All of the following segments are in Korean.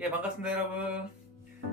예, 반갑습니다, 여러분.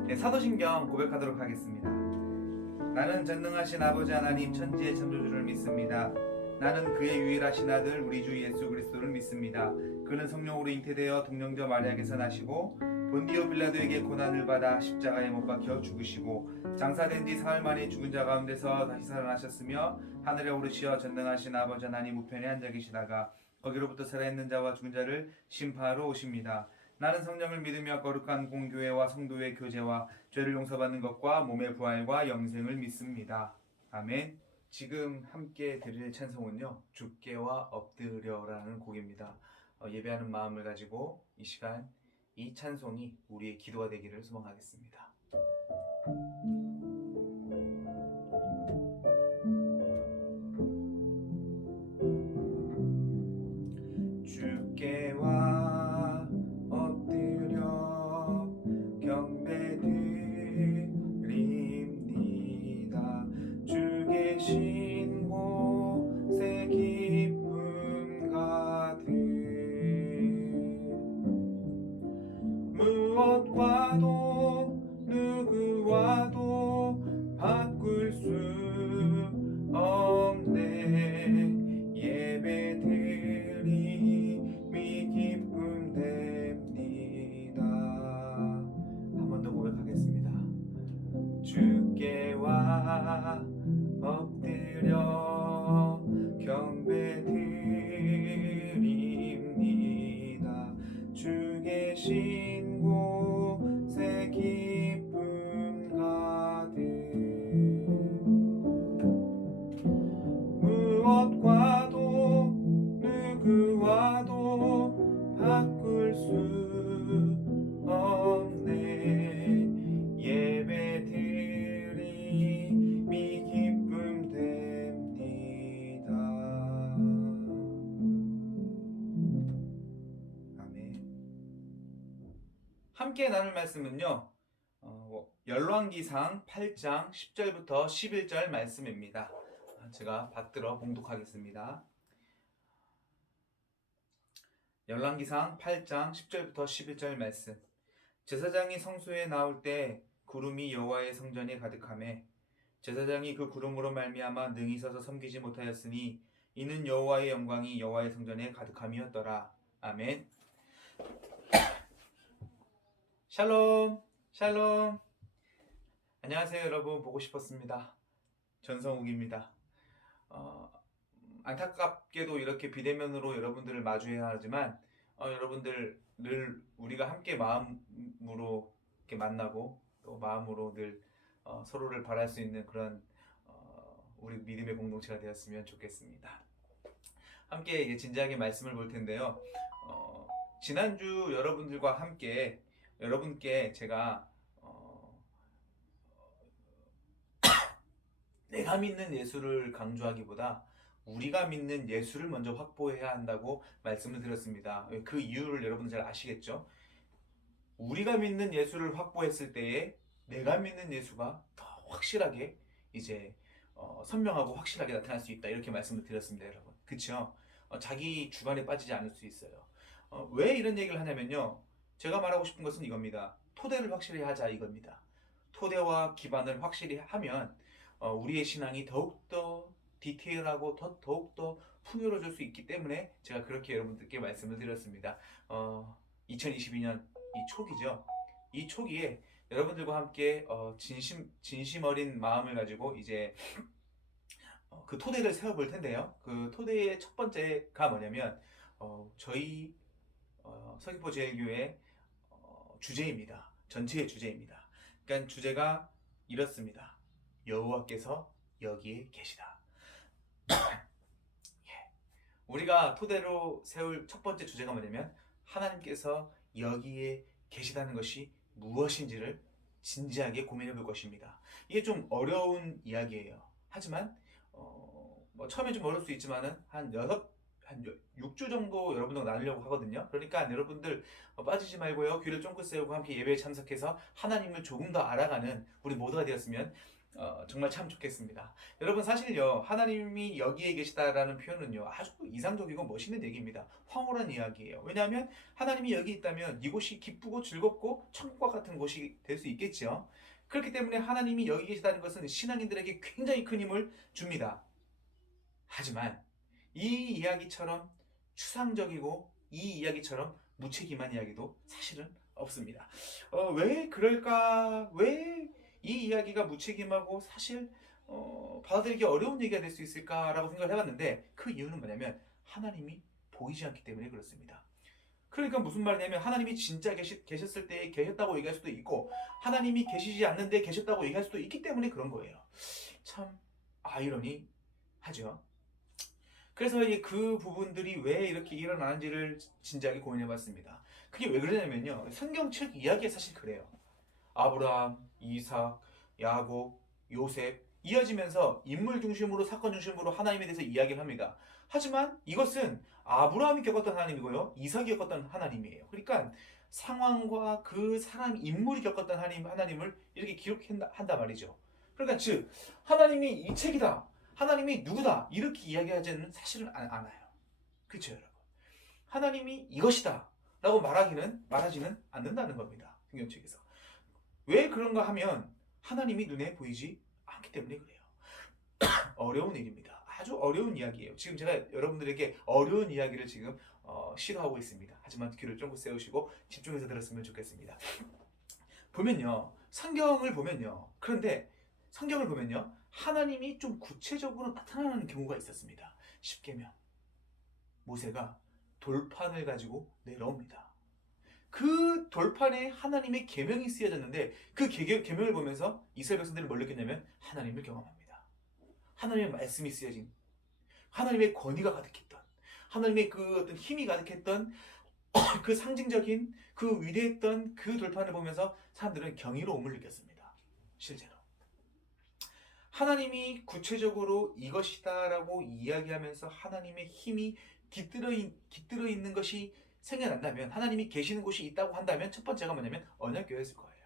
예, 사도신경 고백하도록 하겠습니다. 나는 전능하신 아버지 하나님 천지의 창조주를 믿습니다. 나는 그의 유일하신 아들 우리 주 예수 그리스도를 믿습니다. 그는 성령으로 잉태되어 동정녀 마리아에게서 나시고 본디오 빌라도에게 고난을 받아 십자가에 못 박혀 죽으시고 장사된 뒤 사흘 만에 죽은 자 가운데서 다시 살아나셨으며 하늘에 오르시어 전능하신 아버지 하나님 우편에 앉아 계시다가 거기로부터 살아있는 자와 죽은 자를 심판하러 오십니다. 나는 성령을 믿으며 거룩한 공교회와 성도의 교제와 죄를 용서받는 것과 몸의 부활과 영생을 믿습니다. 아멘. 지금 함께 드릴 찬송은요, 주께와 엎드려라는 곡입니다. 예배하는 마음을 가지고 이 시간 이 찬송이 우리의 기도가 되기를 소망하겠습니다. 주께와 엎드려 경배드립니다. 주 계신 곳에 기쁨 가득 무엇과도 누구와도 바꿀 수 없네. 예배드림이 기쁨 됩니다. 한 번 더 고백하겠습니다. 주께와 엎드려 경배드립니다. 주 계신 곳에 기쁨 가득 무엇과도 누구와도 바꿀 수 없네. 예배드림이 기쁨 됩니다. 아멘. 함께 나눌 말씀은요, 열왕기상 8장 10절부터 11절 말씀입니다. 제가 받들어 봉독하겠습니다. 열왕기상 8장 10절부터 11절 말씀. 제사장이 성소에 나올 때 구름이 여호와의 성전에 가득하매 제사장이 그 구름으로 말미암아 능히 서서 섬기지 못하였으니 이는 여호와의 영광이 여호와의 성전에 가득함이었더라. 아멘. 샬롬 샬롬. 안녕하세요, 여러분. 보고 싶었습니다. 전성욱입니다. 안타깝게도 이렇게 비대면으로 여러분들을 마주해야 하지만 여러분들 늘 우리가 함께 마음으로 이렇게 만나고 또 마음으로 늘 서로를 바랄 수 있는 그런 우리 믿음의 공동체가 되었으면 좋겠습니다. 함께 진지하게 말씀을 볼 텐데요. 지난주 여러분들과 함께 여러분께 제가 내가 믿는 예수를 강조하기보다 우리가 믿는 예수를 먼저 확보해야 한다고 말씀을 드렸습니다. 그 이유를 여러분 잘 아시겠죠? 우리가 믿는 예수를 확보했을 때에 내가 믿는 예수가 더 확실하게 이제 선명하고 확실하게 나타날 수 있다, 이렇게 말씀을 드렸습니다, 여러분. 그쵸? 자기 주관에 빠지지 않을 수 있어요. 왜 이런 얘기를 하냐면요, 제가 말하고 싶은 것은 이겁니다. 토대를 확실히 하자, 이겁니다. 토대와 기반을 확실히 하면 우리의 신앙이 더욱더 디테일하고 더욱더 풍요로워질 수 있기 때문에 제가 그렇게 여러분들께 말씀을 드렸습니다. 2022년 이 초기죠. 이 초기에 여러분들과 함께 진심 어린 마음을 가지고 이제 그 토대를 세워볼 텐데요. 그 토대의 첫 번째가 뭐냐면 저희 서귀포 제일교회 주제입니다. 전체의 주제입니다. 그러니까 주제가 이렇습니다. 여호와께서 여기에 계시다. 우리가 토대로 세울 첫 번째 주제가 뭐냐면 하나님께서 여기에 계시다는 것이 무엇인지를 진지하게 고민해 볼 것입니다. 이게 좀 어려운 이야기예요. 하지만 뭐 처음에 좀 어려울 수 있지만은 한 6주 정도 여러분들 나누려고 하거든요. 그러니까 여러분들 빠지지 말고요. 귀를 쫑긋 세우고 함께 예배에 참석해서 하나님을 조금 더 알아가는 우리 모두가 되었으면 정말 참 좋겠습니다. 여러분 사실요 하나님이 여기에 계시다라는 표현은요 아주 이상적이고 멋있는 얘기입니다. 황홀한 이야기예요. 왜냐하면 하나님이 여기 있다면 이곳이 기쁘고 즐겁고 천국과 같은 곳이 될 수 있겠죠. 그렇기 때문에 하나님이 여기 계시다는 것은 신앙인들에게 굉장히 큰 힘을 줍니다. 하지만 이 이야기처럼 추상적이고 이 이야기처럼 무책임한 이야기도 사실은 없습니다. 왜 그럴까? 왜 이 이야기가 무책임하고 사실 받아들이기 어려운 얘기가 될 수 있을까라고 생각을 해봤는데 그 이유는 뭐냐면 하나님이 보이지 않기 때문에 그렇습니다. 그러니까 무슨 말이냐면 하나님이 진짜 계셨을 때 계셨다고 얘기할 수도 있고 하나님이 계시지 않는데 계셨다고 얘기할 수도 있기 때문에 그런 거예요. 참 아이러니하죠. 그래서 그 부분들이 왜 이렇게 일어나는지를 진지하게 고민해봤습니다. 그게 왜 그러냐면요. 성경책 이야기가 사실 그래요. 아브라함, 이삭, 야곱, 요셉 이어지면서 인물 중심으로 사건 중심으로 하나님에 대해서 이야기를 합니다. 하지만 이것은 아브라함이 겪었던 하나님이고요. 이삭이 겪었던 하나님이에요. 그러니까 상황과 그 사람 인물이 겪었던 하나님을 이렇게 기록한다 말이죠. 그러니까 즉 하나님이 이 책이다. 하나님이 누구다. 이렇게 이야기하지는 사실은 않아요. 그렇죠, 여러분? 하나님이 이것이다. 라고 말하지는 않는다는 겁니다. 성경책에서. 왜 그런가 하면 하나님이 눈에 보이지 않기 때문에 그래요. 어려운 일입니다. 아주 어려운 이야기예요. 지금 제가 여러분들에게 어려운 이야기를 지금 시도하고 있습니다. 하지만 귀를 쫑긋 세우시고 집중해서 들었으면 좋겠습니다. 보면요. 그런데 성경을 보면요. 하나님이 좀 구체적으로 나타나는 경우가 있었습니다. 십계명. 모세가 돌판을 가지고 내려옵니다. 그 돌판에 하나님의 계명이 쓰여졌는데 그 계명을 보면서 이스라엘 백성들이 뭘 느꼈냐면 하나님을 경험합니다. 하나님의 말씀이 쓰여진, 하나님의 권위가 가득했던, 하나님의 그 어떤 힘이 가득했던 그 상징적인 그 위대했던 그 돌판을 보면서 사람들은 경이로움을 느꼈습니다. 실제로. 하나님이 구체적으로 이것이다라고 이야기하면서 하나님의 힘이 깃들어 있는 것이 생겨난다면, 하나님이 계시는 곳이 있다고 한다면 첫 번째가 뭐냐면 언약궤였을 거예요.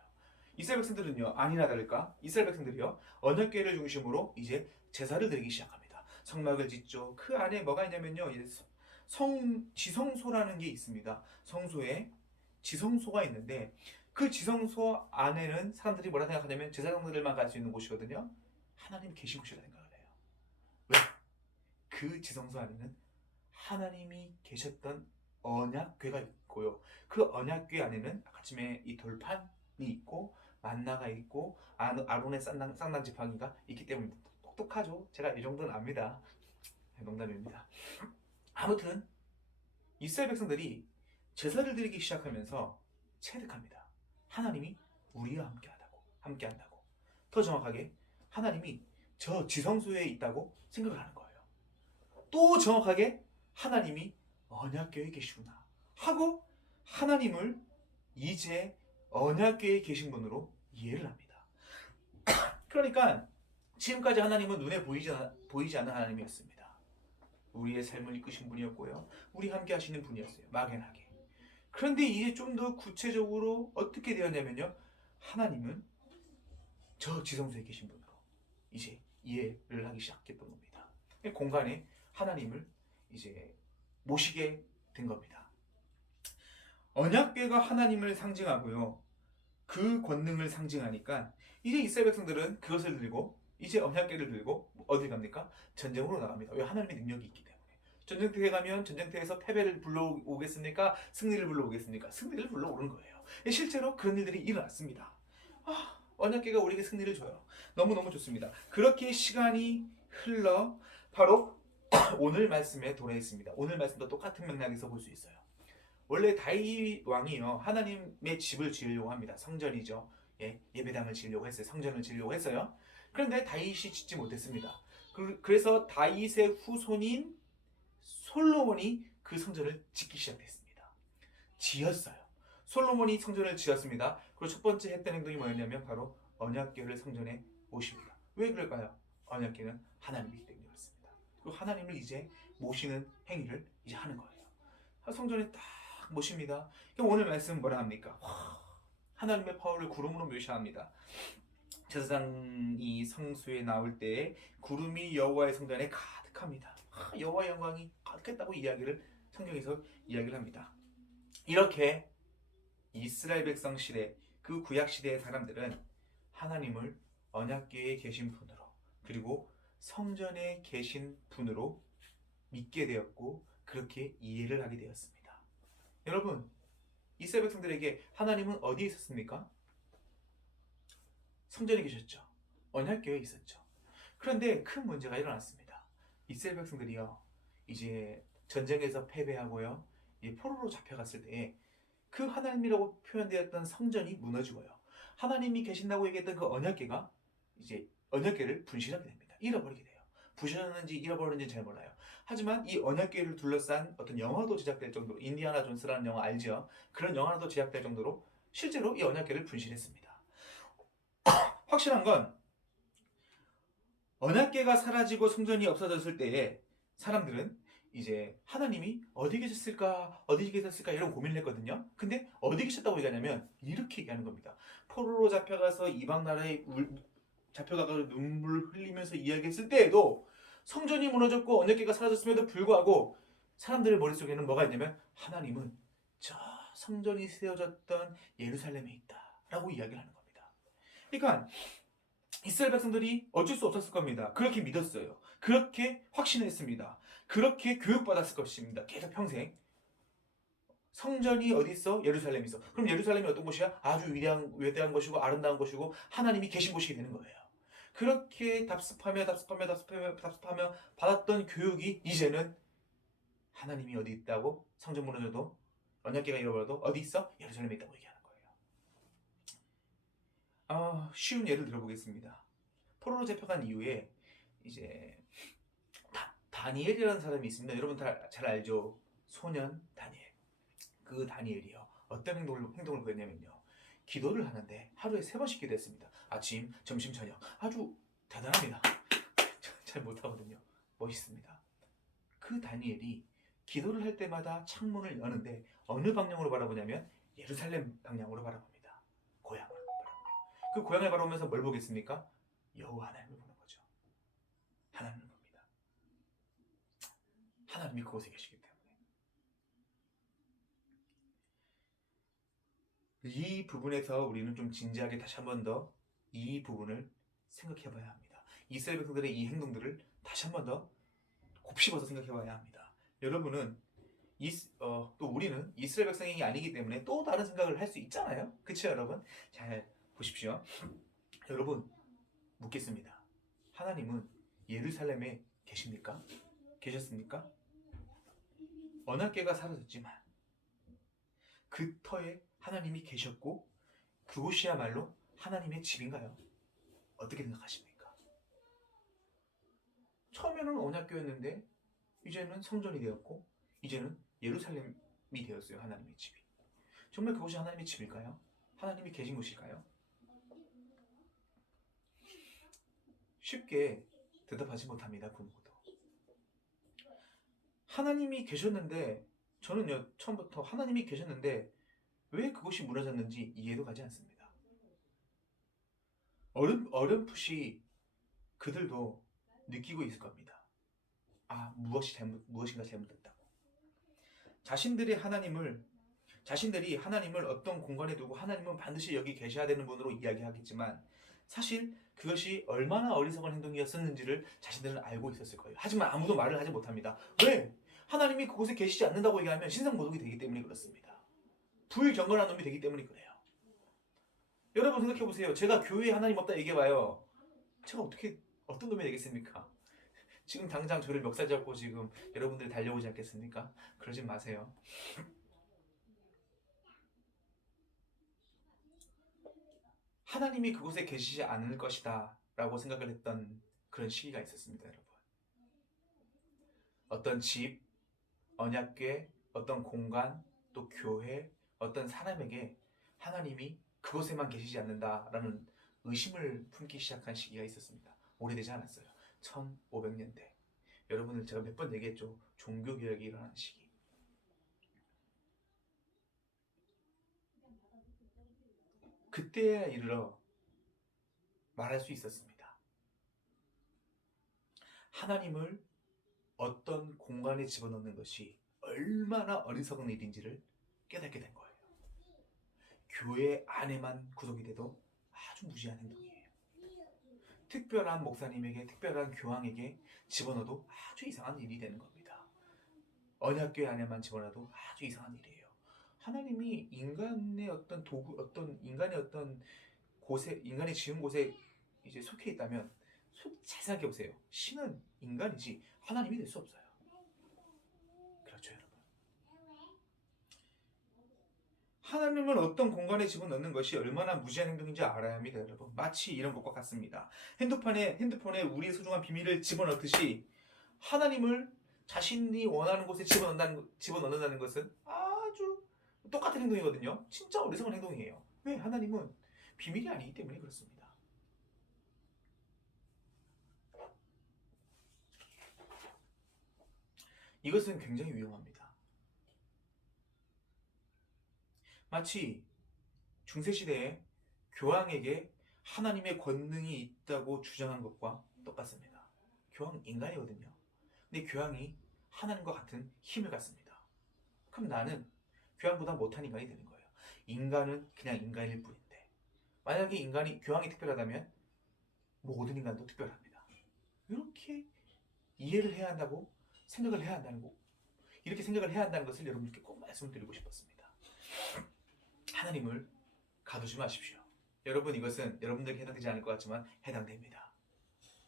이스라엘 백성들은요, 아니나 다를까 이스라엘 백성들이요 언약궤를 중심으로 이제 제사를 드리기 시작합니다. 성막을 짓죠. 그 안에 뭐가 있냐면요, 지성소라는 게 있습니다. 성소에 지성소가 있는데 그 지성소 안에는 사람들이 뭐라 생각하냐면 제사장들만 갈 수 있는 곳이거든요. 하나님 계신 곳이라 생각을 해요. 왜? 그 지성소 안에는 하나님이 계셨던 언약궤가 있고요. 그 언약궤 안에는 아침에 이 돌판이 있고 만나가 있고 아론의 쌍난 지팡이가 있기 때문에 똑똑하죠. 제가 이 정도는 압니다. 농담입니다. 아무튼 이스라엘 백성들이 제사를 드리기 시작하면서 체득합니다. 하나님이 우리와 함께한다고. 더 정확하게 하나님이 저 지성소에 있다고 생각을 하는 거예요. 또 정확하게 하나님이 언약궤에 계시구나 하고 하나님을 이제 언약궤에 계신 분으로 이해를 합니다. 그러니까 지금까지 하나님은 눈에 보이지 않는 하나님이었습니다. 우리의 삶을 이끄신 분이었고요. 우리 함께 하시는 분이었어요. 막연하게. 그런데 이제 좀 더 구체적으로 어떻게 되었냐면요. 하나님은 저 지성소에 계신 분으로 이제 이해를 하기 시작했던 겁니다. 공간에 하나님을 이제 모시게 된 겁니다. 언약궤가 하나님을 상징하고요. 그 권능을 상징하니까 이제 이스라엘 백성들은 그것을 들고 이제 언약궤를 들고 어딜 갑니까? 전쟁으로 나갑니다. 왜? 하나님의 능력이 있기 때문에. 전쟁터에 가면 전쟁터에서 패배를 불러오겠습니까? 승리를 불러오겠습니까? 승리를 불러오는 거예요. 실제로 그런 일들이 일어났습니다. 언약궤가 우리에게 승리를 줘요. 너무너무 좋습니다. 그렇게 시간이 흘러 바로 오늘 말씀에 돌아있습니다. 오늘 말씀도 똑같은 맥락에서 볼 수 있어요. 원래 다윗 왕이요 하나님의 집을 지으려고 합니다. 성전이죠. 예배당을 지으려고 했어요. 성전을 지으려고 했어요. 그런데 다윗이 짓지 못했습니다. 그래서 다윗의 후손인 솔로몬이 그 성전을 짓기 시작했습니다. 지었어요. 솔로몬이 성전을 지었습니다. 그리고 첫 번째 했던 행동이 뭐였냐면 바로 언약궤를 성전에 모십니다. 왜 그럴까요? 언약궤는 하나님이기 때문에 그렇습니다. 그리고 하나님을 이제 모시는 행위를 이제 하는 거예요. 성전에 딱 모십니다. 그럼 오늘 말씀은 뭐라 합니까? 하나님의 파워를 구름으로 묘사합니다. 제사장이 성소에 나올 때 구름이 여호와의 성전에 가득합니다. 여호와의 영광이 가득했다고 성경에서 이야기를 합니다. 이렇게 이스라엘 백성 시대, 그 구약 시대의 사람들은 하나님을 언약궤에 계신 분으로, 그리고 성전에 계신 분으로 믿게 되었고, 그렇게 이해를 하게 되었습니다. 여러분, 이스라엘 백성들에게 하나님은 어디에 있었습니까? 성전에 계셨죠. 언약궤에 있었죠. 그런데 큰 문제가 일어났습니다. 이스라엘 백성들이요, 이제 전쟁에서 패배하고요, 포로로 잡혀갔을 때 그 하나님이라고 표현되었던 성전이 무너지고요, 하나님이 계신다고 얘기했던 그 언약궤가 이제 언약궤를 분실하게 됩니다. 잃어버리게 돼요. 부셔졌는지 잃어버렸는지 잘 몰라요. 하지만 이 언약궤를 둘러싼 어떤 영화도 제작될 정도로, 인디아나 존스라는 영화 알죠? 그런 영화도 제작될 정도로 실제로 이 언약궤를 분실했습니다. 확실한 건 언약궤가 사라지고 성전이 없어졌을 때에 사람들은 이제 하나님이 어디 계셨을까 어디 계셨을까 이런 고민을 했거든요. 근데 어디 계셨다고 얘기하냐면 이렇게 얘기하는 겁니다. 포로로 잡혀가서 이방 나라에 잡혀가서 눈물 흘리면서 이야기했을 때에도 성전이 무너졌고 언약궤가 사라졌음에도 불구하고 사람들의 머릿속에는 뭐가 있냐면 하나님은 저 성전이 세워졌던 예루살렘에 있다라고 이야기를 하는 겁니다. 그러니까 이스라엘 백성들이 어쩔 수 없었을 겁니다. 그렇게 믿었어요. 그렇게 확신했습니다. 그렇게 교육받았을 것입니다. 계속 평생. 성전이 어디 있어? 예루살렘에 있어. 그럼 예루살렘이 어떤 곳이야? 아주 위대한 것이고 아름다운 것이고 하나님이 계신 곳이 되는 거예요. 그렇게 답습하며 받았던 교육이 이제는 하나님이 어디 있다고? 성전 무너져도 언약궤가 잃어버려도 어디 있어? 예루살렘에 있다고 얘기하는 거예요. 쉬운 예를 들어보겠습니다. 포로로 잡혀간 이후에 이제 다니엘이라는 사람이 있습니다. 여러분 다 잘 알죠? 소년 다니엘. 그 다니엘이요, 어떤 행동을 보였냐면요, 기도를 하는데 하루에 3번씩 기도했습니다. 아침, 점심, 저녁. 아주 대단합니다. 잘 못하거든요. 멋있습니다. 그 다니엘이 기도를 할 때마다 창문을 여는데 어느 방향으로 바라보냐면 예루살렘 방향으로 바라봅니다. 고향을 바라보며. 그 고향을 바라보면서 뭘 보겠습니까? 여호와 하나님을 보는 거죠. 하나님을 봅니다. 하나님이 그곳에 계시기 때문에. 이 부분에서 우리는 좀 진지하게 다시 한 번 더 이 부분을 생각해 봐야 합니다. 이스라엘 백성들의 이 행동들을 다시 한 번 더 곱씹어서 생각해 봐야 합니다. 여러분은 또 우리는 이스라엘 백성이 아니기 때문에 또 다른 생각을 할 수 있잖아요. 그렇죠, 여러분? 잘 보십시오. 여러분, 묻겠습니다. 하나님은 예루살렘에 계십니까? 계셨습니까? 언약궤가 사라졌지만 그 터에 하나님이 계셨고 그곳이야말로 하나님의 집인가요? 어떻게 생각하십니까? 처음에는 언약궤였는데 이제는 성전이 되었고 이제는 예루살렘이 되었어요. 하나님의 집이. 정말 그곳이 하나님의 집일까요? 하나님이 계신 곳일까요? 쉽게 대답하지 못합니다. 그 누구도. 하나님이 계셨는데, 저는요 처음부터 하나님이 계셨는데 왜 그곳이 무너졌는지 이해도 가지 않습니다. 어렴풋이 그들도 느끼고 있을 겁니다. 무엇인가 잘못됐다고. 자신들이 하나님을 어떤 공간에 두고 하나님은 반드시 여기 계셔야 되는 분으로 이야기하겠지만 사실 그것이 얼마나 어리석은 행동이었었는지를 자신들은 알고 있었을 거예요. 하지만 아무도 말을 하지 못합니다. 왜? 하나님이 그곳에 계시지 않는다고 얘기하면 신성모독이 되기 때문에 그렇습니다. 불경건한 놈이 되기 때문에 그래요. 여러분 생각해보세요. 제가 교회에 하나님 없다 얘기해봐요. 제가 어떤 놈이 되겠습니까? 지금 당장 저를 멱살 잡고 지금 여러분들이 달려오지 않겠습니까? 그러지 마세요. 하나님이 그곳에 계시지 않을 것이다 라고 생각을 했던 그런 시기가 있었습니다. 여러분, 어떤 집, 언약궤, 어떤 공간, 또 교회, 어떤 사람에게 하나님이 그곳에만 계시지 않는다라는 의심을 품기 시작한 시기가 있었습니다. 오래되지 않았어요. 1500년대. 여러분들 제가 몇 번 얘기했죠. 종교개혁이 일어나는 시기. 그때에 이르러 말할 수 있었습니다. 하나님을 어떤 공간에 집어넣는 것이 얼마나 어리석은 일인지를 깨닫게 된 거예요. 교회 안에만 구성이 돼도 아주 무지한 행동이에요. 특별한 목사님에게, 특별한 교황에게 집어넣어도 아주 이상한 일이 되는 겁니다. 언약교회 안에만 집어넣어도 아주 이상한 일이에요. 하나님이 인간의 어떤 도구, 인간의 어떤 곳에, 인간이 지은 곳에 이제 속해 있다면 잘 생각해 보세요. 신은 인간이지 하나님이 될 수 없어요. 그렇죠, 여러분. 하나님은 어떤 공간에 집어넣는 것이 얼마나 무지한 행동인지 알아야 합니다, 여러분. 마치 이런 것과 같습니다. 핸드폰에 우리의 소중한 비밀을 집어넣듯이 하나님을 자신이 원하는 곳에 집어넣는다는 것은 아주 똑같은 행동이거든요. 진짜 어리석은 행동이에요. 왜? 하나님은 비밀이 아니기 때문에 그렇습니다. 이것은 굉장히 위험합니다. 마치 중세시대에 교황에게 하나님의 권능이 있다고 주장한 것과 똑같습니다. 교황은 인간이거든요. 근데 교황이 하나님과 같은 힘을 갖습니다. 그럼 나는 교황보다 못한 인간이 되는 거예요. 인간은 그냥 인간일 뿐인데, 만약에 교황이 특별하다면 모든 인간도 특별합니다. 이렇게 이해를 해야 한다고 생각을 해야 한다는 거, 이렇게 생각을 해야 한다는 것을 여러분들께 꼭 말씀을 드리고 싶었습니다. 하나님을 가두지 마십시오. 여러분, 이것은 여러분들에게 해당되지 않을 것 같지만 해당됩니다.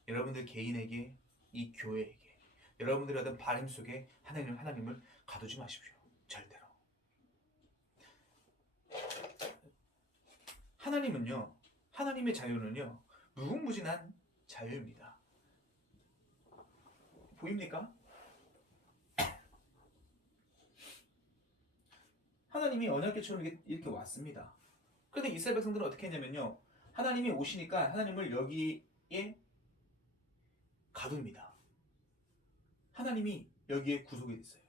여러분들 개인에게, 이 교회에게, 여러분들의 어떤 바람 속에 하나님을 가두지 마십시오. 절대로. 하나님의 자유는요, 무궁무진한 자유입니다. 보입니까? 하나님이 언약궤처럼 이렇게 왔습니다. 그런데 이스라엘 백성들은 어떻게 했냐면요, 하나님이 오시니까 하나님을 여기에 가둡니다. 하나님이 여기에 구속이 됐어요.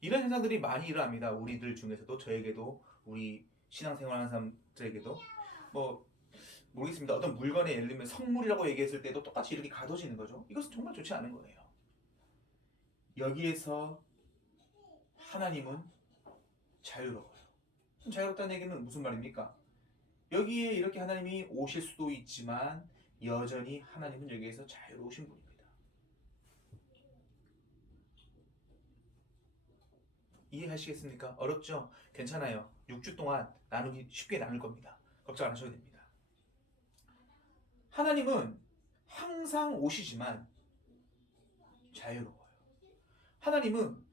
이런 현상들이 많이 일어납니다. 우리들 중에서도, 저에게도, 우리 신앙생활하는 사람들에게도. 모르겠습니다. 어떤 물건에 예를 들면 성물이라고 얘기했을 때도 똑같이 이렇게 가둬지는 거죠. 이것은 정말 좋지 않은 거예요. 여기에서 하나님은 자유로워요. 자유롭다는 얘기는 무슨 말입니까? 여기에 이렇게 하나님이 오실 수도 있지만 여전히 하나님은 여기에서 자유로우신 분입니다. 이해하시겠습니까? 어렵죠? 괜찮아요. 6주 동안 쉽게 나눌 겁니다. 걱정 안 하셔도 됩니다. 하나님은 항상 오시지만 자유로워요. 하나님은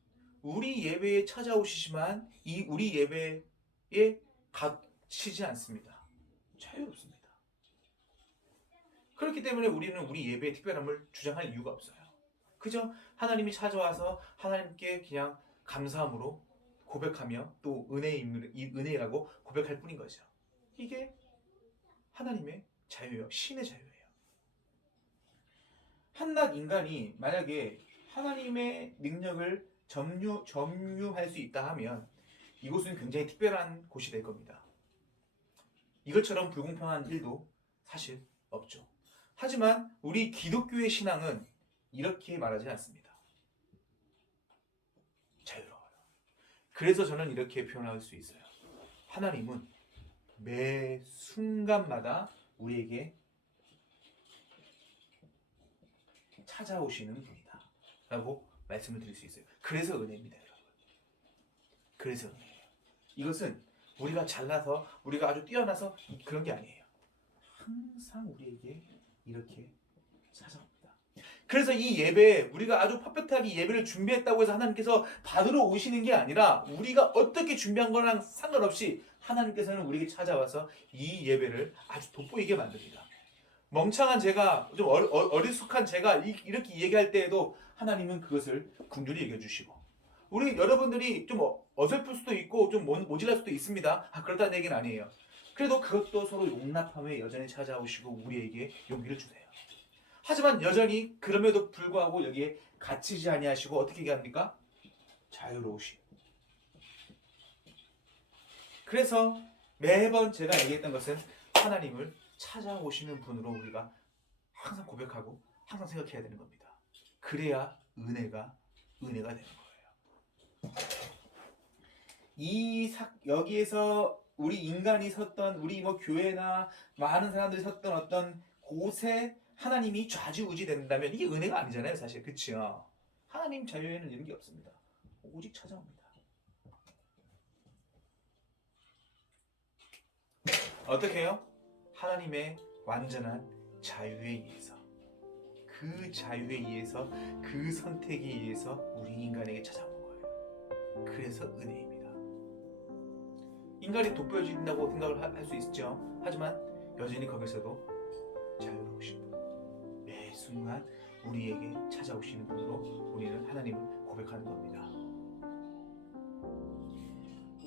우리 예배에 찾아오시지만 우리 예배에 갇히지 않습니다. 자유롭습니다. 그렇기 때문에 우리는 우리 예배의 특별함을 주장할 이유가 없어요. 그저 하나님이 찾아와서 하나님께 그냥 감사함으로 고백하며 또 은혜라고 고백할 뿐인 거죠. 이게 하나님의 자유예요. 신의 자유예요. 한낱 인간이 만약에 하나님의 능력을 점유할 수 있다 하면 이곳은 굉장히 특별한 곳이 될 겁니다. 이것처럼 불공평한 일도 사실 없죠. 하지만 우리 기독교의 신앙은 이렇게 말하지 않습니다. 자유로워요. 그래서 저는 이렇게 표현할 수 있어요. 하나님은 매 순간마다 우리에게 찾아오시는 분이다 라고 말씀을 드릴 수 있어요. 그래서 은혜입니다, 여러분. 그래서 은혜예요. 이것은 우리가 잘나서, 우리가 아주 뛰어나서 그런 게 아니에요. 항상 우리에게 이렇게 찾아옵니다. 그래서 이 예배에 우리가 아주 퍼펙트하게 예배를 준비했다고 해서 하나님께서 받으러 오시는 게 아니라 우리가 어떻게 준비한 거랑 상관없이 하나님께서는 우리에게 찾아와서 이 예배를 아주 돋보이게 만듭니다. 멍청한 제가, 좀 어리숙한 제가 이렇게 얘기할 때에도 하나님은 그것을 긍휼히 여겨주시고, 우리 여러분들이 좀 어설플 수도 있고 좀 모질랄 수도 있습니다. 그렇다는 얘기는 아니에요. 그래도 그것도 서로 용납하며 여전히 찾아오시고 우리에게 용기를 주세요. 하지만 여전히 그럼에도 불구하고 여기에 갇히지 아니하시고 어떻게 얘기합니까? 자유로우시. 그래서 매번 제가 얘기했던 것은 하나님을 찾아오시는 분으로 우리가 항상 고백하고 항상 생각해야 되는 겁니다. 그래야 은혜가 되는 거예요. 여기에서 우리 인간이 섰던, 우리 뭐 교회나 많은 사람들이 섰던 어떤 곳에 하나님이 좌지우지 된다면 이게 은혜가 아니잖아요, 사실. 그치요? 하나님 자유에는 이런 게 없습니다. 오직 찾아옵니다. 어떻게 해요? 하나님의 완전한 자유에 의해서, 그 자유에 의해서, 그 선택에 의해서 우리 인간에게 찾아오는 거예요. 그래서 은혜입니다. 인간이 돋보여진다고 생각을 할 수 있죠. 하지만 여전히 거기서도 자유로우신 분, 매 순간 우리에게 찾아오시는 분으로 우리는 하나님을 고백하는 겁니다.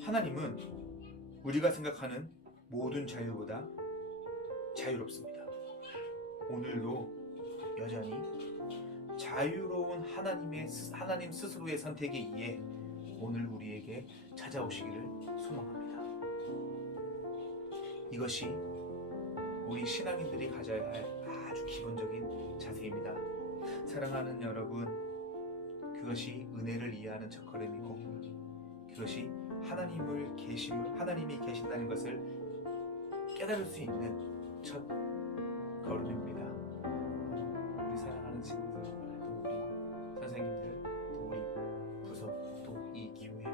하나님은 우리가 생각하는 모든 자유보다 자유롭습니다. 오늘도 여전히 자유로운 하나님 스스로의 선택에 의해 오늘 우리에게 찾아오시기를 소망합니다. 이것이 우리 신앙인들이 가져야 할 아주 기본적인 자세입니다. 사랑하는 여러분, 그것이 은혜를 이해하는 첫걸음이고, 그것이 하나님이 계신다는 것을 깨달을 수 있는 첫 걸음입니다. 우리 사랑하는 친구들, 또 우리 선생님들, 또 우리 부서, 또 이 기회,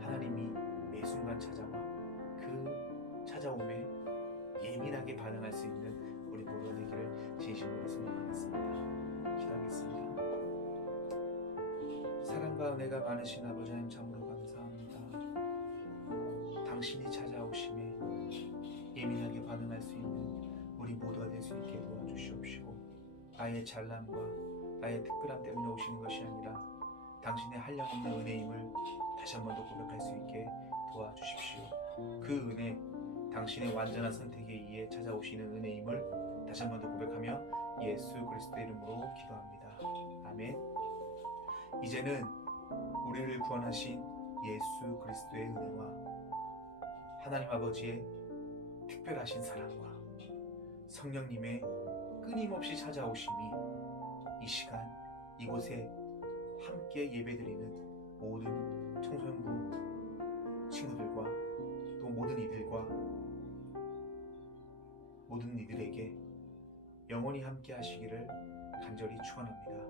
하나님이 매 순간 찾아와 그 찾아옴에 예민하게 반응할 수 있는 우리 모두가 되기를 진심으로 소망하겠습니다. 기도하겠습니다. 사랑과 은혜가 많으신 아버지 하나님, 참으로 감사합니다. 당신이 찾아오심에 예민하게 반응할 수 있는 우리 모두가 될 수 있게 도와주시옵시고, 나의 잘남과 나의 특별함 때문에 오시는 것이 아니라 당신의 한량없는 은혜임을 다시 한 번 더 고백할 수 있게 도와주십시오. 그 은혜, 당신의 완전한 선택에 의해 찾아오시는 은혜임을 다시 한 번 더 고백하며 예수 그리스도의 이름으로 기도합니다. 아멘. 이제는 우리를 구원하신 예수 그리스도의 은혜와 하나님 아버지의 특별하신 사랑과 성령님의 끊임없이 찾아오심이 이 시간 이곳에 함께 예배드리는 모든 청소년부 친구들과 또 모든 이들에게 영원히 함께 하시기를 간절히 축원합니다.